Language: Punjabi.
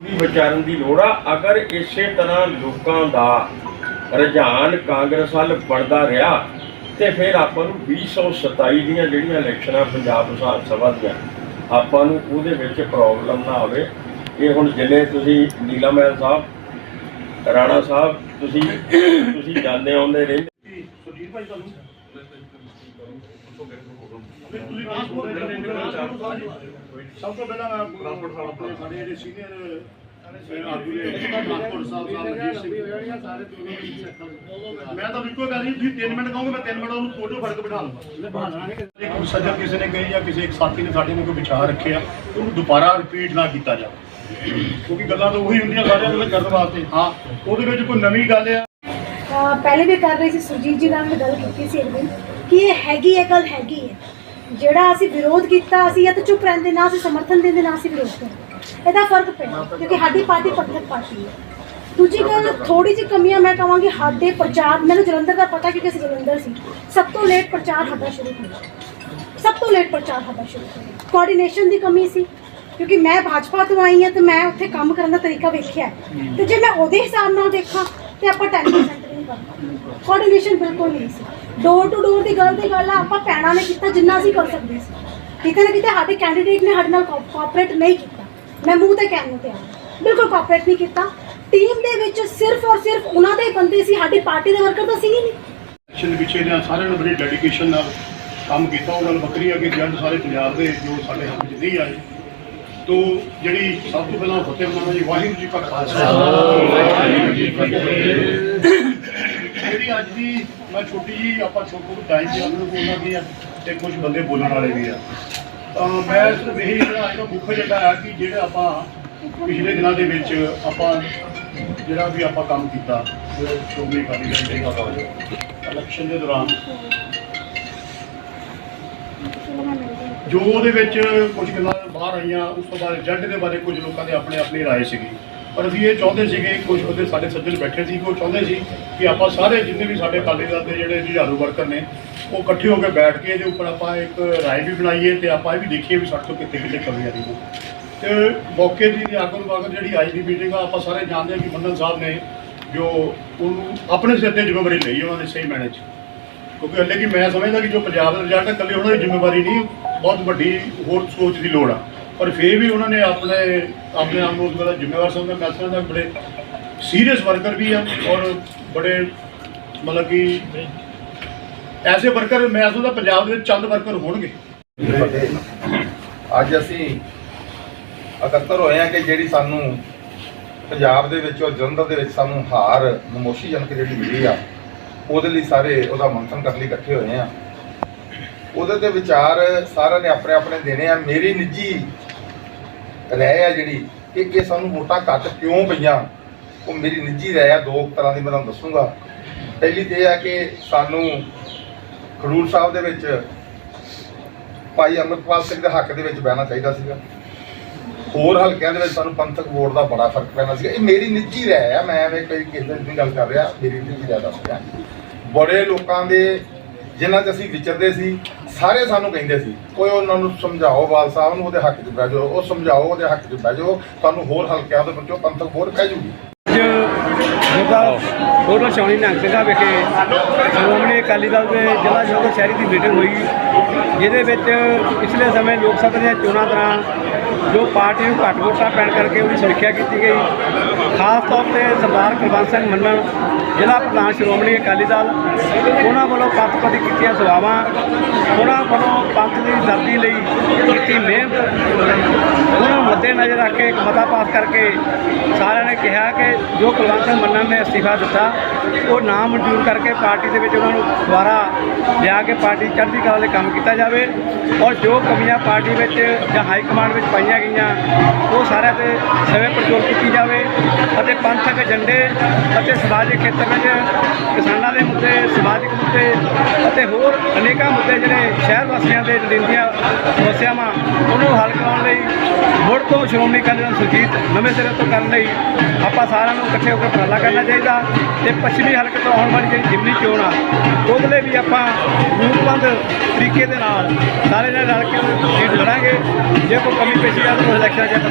ਵੀ ਵਿਚਾਰਨ ਦੀ ਲੋੜ ਆ। ਅਗਰ ਇਸੇ ਤਰ੍ਹਾਂ ਲੋਕਾਂ ਦਾ ਰੁਝਾਨ ਕਾਂਗਰਸ ਵੱਲ ਬਣਦਾ ਰਿਹਾ, ਤੇ ਫਿਰ ਆਪਾਂ ਨੂੰ 2027 ਦੀਆਂ ਜਿਹੜੀਆਂ ਇਲੈਕਸ਼ਨਾਂ ਪੰਜਾਬ ਵਿਧਾਨ ਸਭਾ ਦੀਆਂ, ਆਪਾਂ ਨੂੰ ਉਹਦੇ ਵਿੱਚ ਪ੍ਰੋਬਲਮ ਨਾ ਆਵੇ। ਇਹ ਹੁਣ ਜਿਵੇਂ ਤੁਸੀਂ ਨੀਲਾ ਮਹਿਲ ਸਾਹਿਬ, ਰਾਣਾ ਸਾਹਿਬ, ਤੁਸੀਂ ਤੁਸੀਂ ਜਾਂਦੇ ਆਉਂਦੇ ਰਹਿੰਦੇ ਸੁਰਜੀਤ ਭਾਈ ਤੁਹਾਨੂੰ? ਹੋ? ਸਭ ਤੋਂ ਪਹਿਲਾਂ ਮੈਂ ਆਪਣੇ ਸਾਡੇ ਜਿਹੜੇ ਸੀਨੀਅਰ ਆਗੂ ਨੇ ਟਰਾਂਸਪੋਰਟ ਸਾਹਿਬ ਸਾਹਿਬ ਰਜੀਤ ਸਿੰਘ ਮੈਂ ਤਾਂ ਇੱਕੋ ਗੱਲ ਨਹੀਂ ਤੁਸੀਂ 3 ਮਿੰਟ ਕਹੋਗੇ ਮੈਂ 3 ਮਿੰਟ ਉਹਨੂੰ ਫੋਟੋ ਫੜ ਕੇ ਬਿਠਾ ਲਵਾਂ ਇੱਕ ਸੱਜਣ ਕਿਸੇ ਨੇ ਕਹੀ ਜਾਂ ਕਿਸੇ ਇੱਕ ਸਾਥੀ ਨੇ ਸਾਡੇ ਨੇ ਕੋਈ ਵਿਚਾਰ ਰੱਖਿਆ ਉਹਨੂੰ ਦੁਬਾਰਾ ਰਿਪੀਟ ਨਾ ਕੀਤਾ ਜਾਵੇ। ਕਿਉਂਕਿ ਗੱਲਾਂ ਤਾਂ ਉਹੀ ਹੁੰਦੀਆਂ ਸਾਰਿਆਂ ਨੂੰ ਕਰਨ ਵਾਸਤੇ। ਹਾਂ ਉਹਦੇ ਵਿੱਚ ਕੋਈ ਨਵੀਂ ਗੱਲ ਆ। ਪਹਿਲੇ ਵੀ ਕਰ ਰਹੀ ਸੀ ਸੁਰਜੀਤ ਜੀ ਨਾਲ ਮੈਂ ਗੱਲ ਕੀਤੀ ਸੀ ਇੱਕ ਦਿਨ ਕਿ ਇਹ ਹੈਗੀ ਇਹ ਗੱਲ ਹੈਗੀ ਹੈ। ਜਿਹੜਾ ਅਸੀਂ ਵਿਰੋਧ ਕੀਤਾ, ਅਸੀਂ ਜਾਂ ਤਾਂ ਚੁੱਪ ਰਹਿੰਦੇ, ਨਾ ਅਸੀਂ ਸਮਰਥਨ ਦਿੰਦੇ, ਨਾ ਅਸੀਂ ਵਿਰੋਧ ਕਰਦੇ। ਇਹਦਾ ਫ਼ਰਕ ਪੈਣਾ ਕਿਉਂਕਿ ਸਾਡੀ ਪਾਰਟੀ ਪੱਤਰਕ ਪਾਰਟੀ ਹੈ ਦੂਜੀ ਗੱਲ ਥੋੜੀ ਜਿਹੀ ਕਮੀਆਂ ਮੈਂ ਕਹਾਂਗੀ ਸਾਡੇ ਪ੍ਰਚਾਰ, ਮੈਨੂੰ ਜਲੰਧਰ ਦਾ ਪਤਾ ਕਿਉਂਕਿ ਅਸੀਂ ਜਲੰਧਰ ਸੀ। ਸਭ ਤੋਂ ਲੇਟ ਪ੍ਰਚਾਰ ਸਾਡਾ ਸ਼ੁਰੂ ਹੋਇਆ। ਸਭ ਤੋਂ ਲੇਟ ਪ੍ਰਚਾਰ ਸਾਡਾ ਸ਼ੁਰੂ ਹੋਇਆ। ਕੋਆਰਡੀਨੇਸ਼ਨ ਦੀ ਕਮੀ ਸੀ, ਕਿਉਂਕਿ ਮੈਂ ਭਾਜਪਾ ਤੋਂ ਆਈ ਹਾਂ ਤੇ ਮੈਂ ਉੱਥੇ ਕੰਮ ਕਰਨ ਦਾ ਤਰੀਕਾ ਵੇਖਿਆ ਹੈ। ਤੇ ਜੇ ਮੈਂ ਉਹਦੇ ਹਿਸਾਬ ਨਾਲ ਦੇਖਾਂ, ਤੇ ਆਪਾਂ 10% ਨਹੀਂ ਕਰਨਾ ਕੋਆਰਡੀਨੇਸ਼ਨ ਬਿਲਕੁਲ ਨਹੀਂ ਸੀ। ਡੋਰ ਟੂ ਡੋਰ ਦੀ ਗੱਲ ਦੀ ਗੱਲ ਆ ਆਪਾਂ ਪੈਣਾ ਨੇ ਕੀਤਾ ਜਿੰਨਾ ਅਸੀਂ ਕਰ ਸਕਦੇ ਸੀ। ਕਿਤੇ ਨਾ ਕਿਤੇ ਸਾਡੇ ਕੈਂਡੀਡੇਟ ਨੇ ਸਾਡੇ ਨਾਲ ਕੋਆਪਰੇਟ ਨਹੀਂ ਕੀਤਾ। ਮੈਂ ਮੂੰਹ ਤੇ ਕਹਿਣ ਨੂੰ ਤਿਆਰ ਬਿਲਕੁਲ ਕੋਆਪਰੇਟ ਨਹੀਂ ਕੀਤਾ। ਟੀਮ ਦੇ ਵਿੱਚ ਸਿਰਫ ਔਰ ਸਿਰਫ ਉਹਨਾਂ ਦੇ ਬੰਦੇ ਸੀ ਸਾਡੀ ਪਾਰਟੀ ਦੇ ਵਰਕਰ ਤਾਂ ਸੀ ਹੀ ਨਹੀਂ। ਇਲੈਕਸ਼ਨ ਪਿੱਛੇ ਇਹਨਾਂ ਸਾਰਿਆਂ ਨੇ ਬੜੀ ਡੈਡੀਕੇਸ਼ਨ ਨਾਲ ਕੰਮ ਕੀਤਾ। ਉਹਨਾਂ ਨੂੰ ਬੱਕਰੀ ਅੱਗੇ ਜੱਜ ਸਾਰੇ ਪੰਜਾਬ ਦੇ ਜੋ ਸਾਡੇ ਹੱਥ 'ਚ ਨਹੀਂ ਆਏ। ਤੋ ਜਿਹੜੀ ਸਭ ਤੋਂ ਪਹਿਲਾਂ ਫਤਿਹ ਮਨਾਉਣਾ ਜੀ ਵਾਹਿਗੁਰੂ ਜੀ ਕਾ ਖਾਲਸਾ। ਵਾਹਿਗੁਰੂ ਜੀ ਕੀ ਫਤਿਹ। ਜਿਹੜੀ ਅੱਜ ਦੀ ਮੈਂ ਛੋਟੀ ਜੀ ਆਪਾਂ ਛੋਟੂ ਨੂੰ ਟਾਈਮ ਦੇ ਅੰਦਰ ਬੋਲਣਾ ਵੀ ਆ ਤੇ ਕੁਝ ਬੰਦੇ ਬੋਲਣ ਵਾਲੇ ਵੀ ਆ ਤਾਂ ਮੈਂ ਸਿਰਫ ਇਹੀ ਜਿਹੜਾ ਅੱਜ ਦਾ ਮੁੱਖ ਏਜੰਡਾ ਹੈ ਕਿ ਜਿਹੜਾ ਆਪਾਂ ਪਿਛਲੇ ਦਿਨਾਂ ਦੇ ਵਿੱਚ ਆਪਾਂ ਜਿਹੜਾ ਵੀ ਆਪਾਂ ਕੰਮ ਕੀਤਾ ਸ਼੍ਰੋਮਣੀ ਅਕਾਲੀ ਦਲ ਦੇ ਖਾਤਾ ਇਲੈਕਸ਼ਨ ਦੇ ਦੌਰਾਨ ਚਲੋ ਮੈਂ ਮਿਲਦੀ ਹਾਂ ਜੋ ਉਹਦੇ ਵਿੱਚ ਕੁਝ ਗੱਲਾਂ ਬਾਹਰ ਆਈਆਂ ਉਸ ਤੋਂ ਬਾਅਦ ਏਜੰਟ ਦੇ ਬਾਰੇ ਕੁਝ ਲੋਕਾਂ ਦੇ ਆਪਣੇ ਆਪਣੀ رائے ਸੀਗੀ ਪਰ ਅਸੀਂ ਇਹ ਚਾਹੁੰਦੇ ਸੀਗੇ ਕੁਝ ਉਹਦੇ ਸਾਡੇ ਸੱਜਣ ਬੈਠੇ ਸੀ, ਉਹ ਚਾਹੁੰਦੇ ਸੀ ਕਿ ਆਪਾਂ ਸਾਰੇ ਜਿੰਨੇ ਵੀ ਸਾਡੇ ਅਕਾਲੀ ਦਲ ਦੇ ਜਿਹੜੇ ਜੁਝਾਰੂ ਵਰਕਰ ਨੇ, ਉਹ ਇਕੱਠੇ ਹੋ ਕੇ ਬੈਠ ਕੇ ਇਹਦੇ ਉੱਪਰ ਆਪਾਂ ਇੱਕ ਰਾਏ ਵੀ ਬਣਾਈਏ ਤੇ ਆਪਾਂ ਇਹ ਵੀ ਦੇਖੀਏ ਵੀ ਸਾਡੇ ਤੋਂ ਕਿੱਥੇ ਕਿੱਥੇ ਕਮੀ ਆ ਰਹੀ ਹੈ। ਤੇ ਮੌਕੇ ਦੀ ਆਗਮ ਵਾਗਮ ਜਿਹੜੀ ਅੱਜ ਦੀ ਮੀਟਿੰਗ ਆ, ਆਪਾਂ ਸਾਰੇ ਜਾਣਦੇ ਹਾਂ ਕਿ ਮੰਨਨ ਸਾਹਿਬ ਨੇ ਜੋ ਉਹਨੂੰ ਆਪਣੇ ਸਿਰ ਤੇ ਜ਼ਿੰਮੇਵਾਰੀ ਲਈ ਉਹਨਾਂ ਨੇ ਸਹੀ ਮੈਨੇਜ ਕਿਉਂਕਿ ਹਲੇ ਕਿ ਮੈਂ ਸਮਝਦਾ ਕਿ ਜੋ ਪੰਜਾਬ ਦਾ ਰਿਜ਼ਲਟ ਹੈ ਕੱਲੇ ਉਹਨਾਂ ਦੀ ਜ਼ਿੰਮੇਵਾਰੀ ਨਹੀਂ, ਬਹੁਤ ਵੱਡੀ ਹੋਰ ਸੋਚ ਦੀ ਲੋੜ ਆ। ਪਰ ਫਿਰ ਵੀ ਉਹਨਾਂ ਨੇ ਆਪਣੇ ਆਪਣੇ ਆਪ ਨੂੰ ਉਸ ਦਾ ਜ਼ਿੰਮੇਵਾਰ ਸਮਝਦਾ ਮੈਂ ਸਮਝਦਾ ਬੜੇ ਸੀਰੀਅਸ ਵਰਕਰ ਵੀ ਆ ਔਰ ਬੜੇ ਮਤਲਬ ਕਿ ਐਸੇ ਵਰਕਰ ਮੈਂ ਸਮਝਦਾ ਪੰਜਾਬ ਦੇ ਵਿੱਚ ਚੰਦ ਵਰਕਰ ਹੋਣਗੇ। ਅੱਜ ਅਸੀਂ ਇਕੱਤਰ ਹੋਏ ਹਾਂ ਕਿ ਜਿਹੜੀ ਸਾਨੂੰ ਪੰਜਾਬ ਦੇ ਵਿੱਚ ਔਰ ਜਲੰਧਰ ਦੇ ਵਿੱਚ ਸਾਨੂੰ ਹਾਰ ਨਮੋਸ਼ੀਜਨਕ ਜਿਹੜੀ ਮਿਲੀ ਆ, ਉਹਦੇ ਲਈ ਸਾਰੇ ਉਹਦਾ ਮੰਥਨ ਕਰਨ ਲਈ ਇਕੱਠੇ ਹੋਏ ਆ ਉਹਦੇ ਤੇ ਵਿਚਾਰ ਸਾਰਿਆਂ ਨੇ ਆਪਣੇ ਆਪਣੇ ਦੇਣੇ ਆ। ਮੇਰੀ ਨਿੱਜੀ ਰਹਿ ਆ ਜਿਹੜੀ, ਕਿ ਇਹ ਸਾਨੂੰ ਵੋਟਾਂ ਘੱਟ ਕਿਉਂ ਪਈਆਂ? ਉਹ ਮੇਰੀ ਨਿੱਜੀ ਰਹਿ ਆ, ਦੋ ਤਰ੍ਹਾਂ ਦੀ ਮੈਂ ਤੁਹਾਨੂੰ ਦੱਸੂਗਾ। ਪਹਿਲੀ ਤੇ ਇਹ ਆ ਕਿ ਸਾਨੂੰ ਖਡੂਰ ਸਾਹਿਬ ਦੇ ਵਿੱਚ ਭਾਈ ਅਮਰਪਾਲ ਸਿੰਘ ਦੇ ਹੱਕ ਦੇ ਵਿੱਚ ਬਹਿਣਾ ਚਾਹੀਦਾ ਸੀਗਾ। ਹੋਰ ਹਲਕਿਆਂ ਦੇ ਵਿੱਚ ਸਾਨੂੰ ਪੰਥਕ ਵੋਟ ਦਾ ਬੜਾ ਫ਼ਰਕ ਪੈਣਾ ਸੀਗਾ। ਇਹ ਮੇਰੀ ਨਿੱਜੀ ਰਾਏ ਆ, ਮੈਂ ਐਵੇਂ ਕੋਈ ਕਿਸੇ ਦੀ ਗੱਲ ਕਰ ਰਿਹਾ, ਮੇਰੀ ਨਿੱਜੀ ਰਾਏ ਦੱਸ ਰਿਹਾ। ਬੜੇ ਲੋਕਾਂ ਦੇ, ਜਿਨ੍ਹਾਂ 'ਚ ਅਸੀਂ ਵਿਚਰਦੇ ਸੀ ਸਾਰੇ ਸਾਨੂੰ ਕਹਿੰਦੇ ਸੀ, ਕੋਈ ਉਹਨਾਂ ਨੂੰ ਸਮਝਾਓ ਬਾਲ ਸਾਹਿਬ ਨੂੰ, ਉਹਦੇ ਹੱਕ 'ਚ ਬਹਿ ਜਾਓ, ਉਹ ਸਮਝਾਓ, ਉਹਦੇ ਹੱਕ 'ਚ ਬਹਿ ਜਾਓ, ਤੁਹਾਨੂੰ ਹੋਰ ਹਲਕਿਆਂ ਦੇ ਵਿੱਚੋਂ ਪੰਥਕ ਹੋਰ ਪੈ ਜੂਗੀ। ਜਿਹਦਾ ਹੋਟਲ ਸ਼ੌਣੀ ਨੰਗ ਸਿੰਘਾ ਵਿਖੇ ਸ਼੍ਰੋਮਣੀ ਅਕਾਲੀ ਦਲ ਦੇ ਜ਼ਿਲ੍ਹਾ ਜੋਗ ਸ਼ਹਿਰੀ ਦੀ ਮੀਟਿੰਗ ਹੋਈ, ਜਿਹਦੇ ਵਿੱਚ ਪਿਛਲੇ ਸਮੇਂ ਲੋਕ ਸਭਾ ਦੀਆਂ ਚੋਣਾਂ ਦੌਰਾਨ ਜੋ ਪਾਰਟੀ ਨੂੰ ਘੱਟ ਵੋਟਾਂ ਪੈਣ ਕਰਕੇ ਉਹਦੀ ਸਮੀਖਿਆ ਕੀਤੀ ਗਈ ਖਾਸ ਤੌਰ ਤੇ ਸਰਦਾਰ ਕੁਲਵੰਤ ਸਿੰਘ ਮੰਨਣ, ਜ਼ਿਲ੍ਹਾ ਪ੍ਰਧਾਨ ਸ਼੍ਰੋਮਣੀ ਅਕਾਲੀ ਦਲ, ਉਹਨਾਂ ਵੱਲੋਂ ਪੰਥ ਪ੍ਰਤੀ ਕੀਤੀਆਂ ਸੇਵਾਵਾਂ ਉਹਨਾਂ ਵੱਲੋਂ ਪੰਥ ਦੀ ਦਰਦੀ ਲਈ ਕੀਤੀ ਮਿਹਨਤ, ਉਹਨਾਂ ਰੱਖ ਕੇ ਇੱਕ ਮਤਾ ਪਾਸ ਕਰਕੇ ਸਾਰਿਆਂ ਨੇ ਕਿਹਾ ਕਿ ਜੋ ਕੁਲਵੰਤ ਸਿੰਘ ਮੰਨਣ ਨੇ ਅਸਤੀਫਾ ਦਿੱਤਾ, ਉਹ ਨਾ ਮਨਜ਼ੂਰ ਕਰਕੇ ਪਾਰਟੀ ਦੇ ਵਿੱਚ ਉਹਨਾਂ ਨੂੰ ਦੁਬਾਰਾ ਲਿਆ ਕੇ ਪਾਰਟੀ ਚੜ੍ਹਦੀ ਕਲਾ ਲਈ ਕੰਮ ਕੀਤਾ ਜਾਵੇ। ਔਰ ਜੋ ਕਮੀਆਂ ਪਾਰਟੀ ਵਿੱਚ ਜਾਂ ਹਾਈ ਕਮਾਂਡ ਵਿੱਚ ਪਾਈਆਂ ਗਈਆਂ, ਉਹ ਸਾਰਿਆਂ ਤੇ ਸਵੇ ਪੜਚੋਲ ਕੀਤੀ ਜਾਵੇ ਅਤੇ ਪੰਥਕ ਏਜੰਡੇ ਅਤੇ ਸਮਾਜਿਕ ਖੇਤਰ ਵਿੱਚ ਕਿਸਾਨਾਂ ਦੇ ਮੁੱਦੇ, ਸਮਾਜਿਕ ਮੁੱਦੇ ਅਤੇ ਹੋਰ ਅਨੇਕਾਂ ਮੁੱਦੇ ਜਿਹੜੇ ਸ਼ਹਿਰ ਵਾਸੀਆਂ ਦੇ ਲੋੜੀਂਦੀਆਂ ਸਮੱਸਿਆਵਾਂ ਉਹਨੂੰ ਹੱਲ ਕਰਾਉਣ ਲਈ ਮੁੜ ਤੋਂ ਸ਼੍ਰੋਮਣੀ ਅਕਾਲੀ ਦਲ ਸੁਰਜੀਤ ਨਵੇਂ ਸਿਰੇ ਤੋਂ ਕਰਨ ਲਈ ਆਪਾਂ ਸਾਰਿਆਂ ਨੂੰ ਇਕੱਠੇ ਹੋ ਕੇ ਉਪਰਾਲਾ ਕਰਨਾ ਚਾਹੀਦਾ ਤੇ ਪੱਛਮੀ ਹਲਕੇ ਤੋਂ ਆਉਣ ਵਾਲੀ ਜਿਹੜੀ ਜਿਮਨੀ ਚੋਣ ਆ, ਉਹਦੇ ਲਈ ਵੀ ਆਪਾਂ ਰੂਪਬੰਦ ਤਰੀਕੇ ਦੇ ਨਾਲ ਸਾਰੇ ਜਣੇ ਰਲ ਕੇ ਸੀਟ ਲੜਾਂਗੇ। ਜੇ ਕੋਈ ਕਮੀ ਪੇਸ਼ੀ ਆ ਤਾਂ ਉਹ ਇਲੈਕਸ਼ਨ 'ਚ ਆਪਾਂ